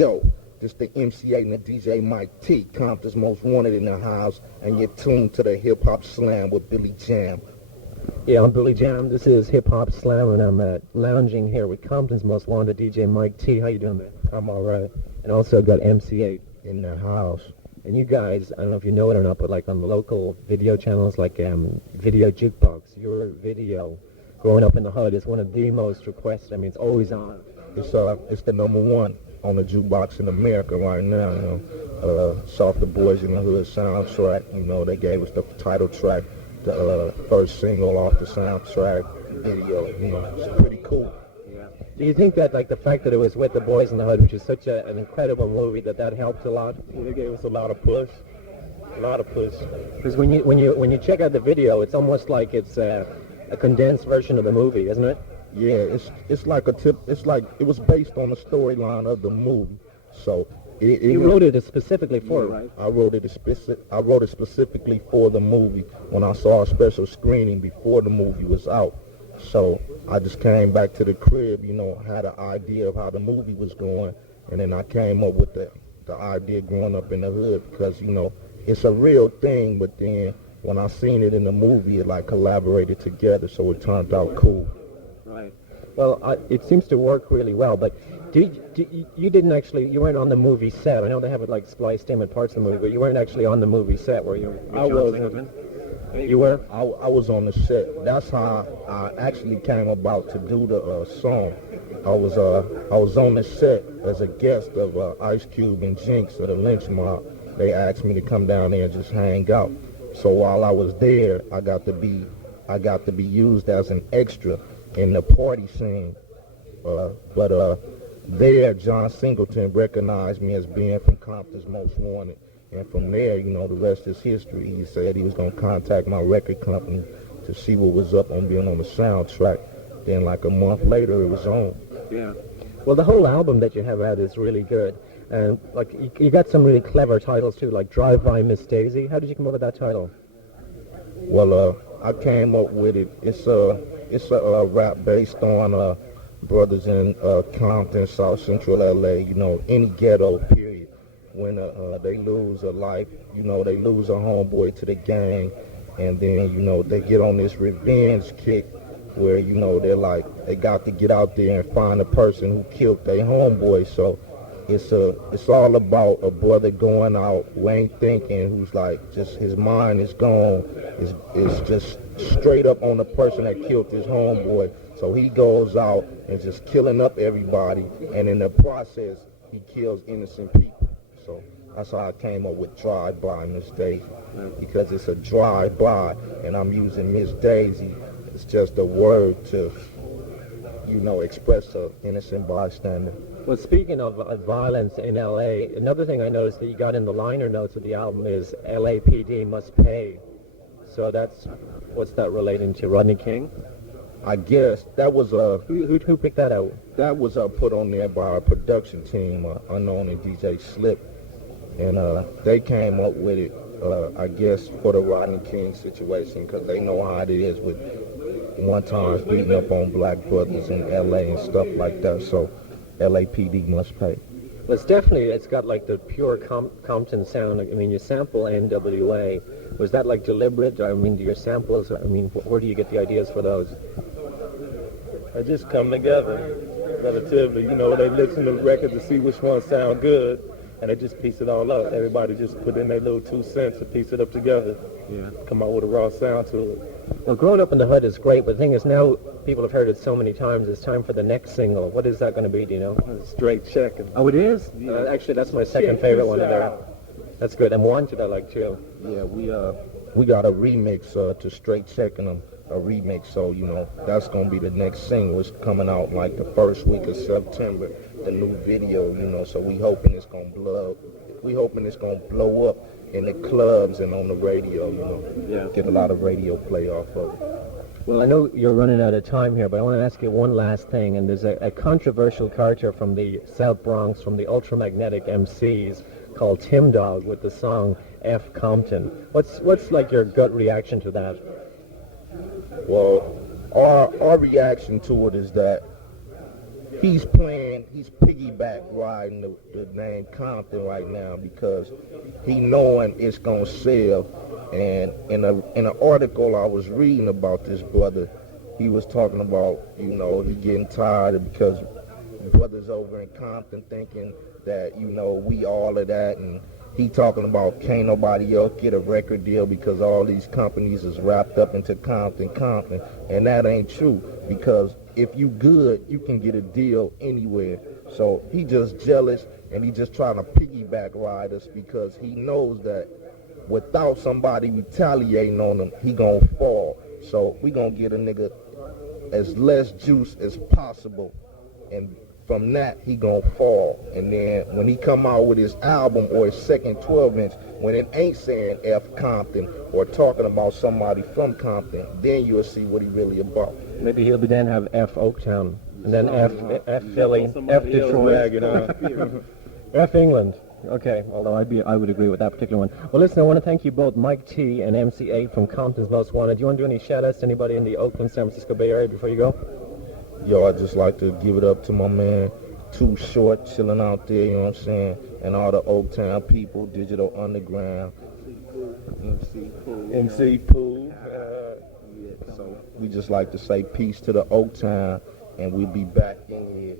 Joe. This the MC Eiht and the DJ Mike T, Compton's most wanted in the house, and you're tuned to the HipHopSlam with Billy Jam. Yeah, I'm Billy Jam. This is HipHopSlam, and I'm lounging here with Compton's most wanted DJ Mike T. How you doing, man? I'm all right. And also got MC Eiht in the house. And you guys, I don't know if you know it or not, but like on the local video channels like Video Jukebox, your video, Growing Up in the Hood, is one of the most requested. I mean, it's always on. It's the #1 on the jukebox in America right now. You know, off the Boyz N The Hood soundtrack. You know, they gave us the title track, the first single off the soundtrack video. You know, it's pretty cool. Yeah. Do you think that, like, the fact that it was with the Boyz N The Hood, which is such an incredible movie, that helped a lot? Yeah, they gave us a lot of push. Because when you check out the video, it's almost like it's a condensed version of the movie, isn't it? Yeah, it's like it was based on the storyline of the movie. So you wrote it specifically for it, right? I wrote it specifically for the movie when I saw a special screening before the movie was out. So I just came back to the crib, you know, had an idea of how the movie was going, and then I came up with the idea Growing Up in the Hood, because, you know, it's a real thing, but then when I seen it in the movie, it like collaborated together, so it turned out cool. Right. Well, it seems to work really well, but you weren't on the movie set. I know they have it like spliced in with parts of the movie, but you weren't actually on the movie set, were you? I was. You were? I was on the set. That's how I actually came about to do the song. I was on the set as a guest of Ice Cube and Jinx of the Lynch Mob. They asked me to come down there and just hang out. So while I was there, I got to be used as an extra in the party scene. But there, John Singleton recognized me as being from Compton's Most Wanted. And from there, you know, the rest is history. He said he was going to contact my record company to see what was up on being on the soundtrack. Then like a month later, it was on. Yeah. Well, the whole album that you have out is really good. And like you got some really clever titles too, like Drive By Miss Daisy. How did you come up with that title? Well, I came up with it. It's a rap based on brothers in Compton, South Central LA. You know, any ghetto period. When they lose a life, you know, they lose a homeboy to the gang, and then, you know, they get on this revenge kick where, you know, they're like, they got to get out there and find the person who killed their homeboy. So it's all about a brother going out who ain't thinking, who's like, just his mind is gone, is just straight up on the person that killed his homeboy. So he goes out and just killing up everybody, and in the process, he kills innocent people. So that's how I came up with Drive By Miss Daisy, because it's a drive-by, and I'm using Miss Daisy. It's just a word to, you know, express an innocent bystander. Well, speaking of violence in L.A., another thing I noticed that you got in the liner notes of the album is LAPD must pay. So what's that relating to, Rodney King? I guess that was who picked that out? That was put on there by our production team, Unknown and DJ Slip, and they came up with it, I guess, for the Rodney King situation, because they know how it is with one-timers beating up on black brothers in L.A. and stuff like that. So LAPD must pay. Well, it's got like the pure Compton sound. I mean, you sample NWA. Was that like deliberate? I mean, do your samples, I mean, where do you get the ideas for those? They just come together relatively. You know, they listen to the record to see which ones sound good, and they just piece it all up. Everybody just put in their little 2 cents to piece it up together. Yeah. Come out with a raw sound to it. Well, Growing Up in the Hood is great, but the thing is now people have heard it so many times, it's time for the next single. What is that going to be, do you know? Straight Checkin'. Oh, it is? Yeah. Actually, that's my second favorite one of there. That's good. And Wanted I like too. Yeah, we got a remix to Straight Checkin', a remix, so, you know, that's going to be the next single. It's coming out like the first week of September, the new video, you know, so we hoping it's going to blow up. We hoping it's going to blow up in the clubs and on the radio, you know. Yeah. Get a lot of radio play off of it. Well, I know you're running out of time here, but I want to ask you one last thing, and there's a controversial character from the South Bronx, from the Ultramagnetic MCs, called Tim Dog, with the song F Compton. What's like your gut reaction to that? Well, our reaction to it is that he's piggyback riding the name Compton right now because he knowing it's gonna sell. And in an article I was reading about this brother, he was talking about, he getting tired because brothers over in Compton thinking that, we all of that, and he talking about can't nobody else get a record deal because all these companies is wrapped up into Compton, and that ain't true because if you good, you can get a deal anywhere. So he just jealous and he just trying to piggyback ride us because he knows that without somebody retaliating on him, he gonna fall. So we gonna get a nigga as less juice as possible, and from that he gonna fall. And then when he come out with his album or his second 12-inch, when it ain't saying F Compton or talking about somebody from Compton, then you'll see what he really about. Maybe he'll be then have F Oaktown, and then F Philly, F Detroit, F England. Okay, although I would agree with that particular one. Well, listen, I want to thank you both, Mike T and MC Eiht from Compton's Most Wanted. Do you want to do any shout-outs to anybody in the Oakland, San Francisco Bay Area before you go? Yo, I'd just like to give it up to my man Too Short, chilling out there, you know what I'm saying, and all the Oaktown people, Digital Underground, MC Pooh. So we just like to say peace to the Oaktown, and we'll be back in here.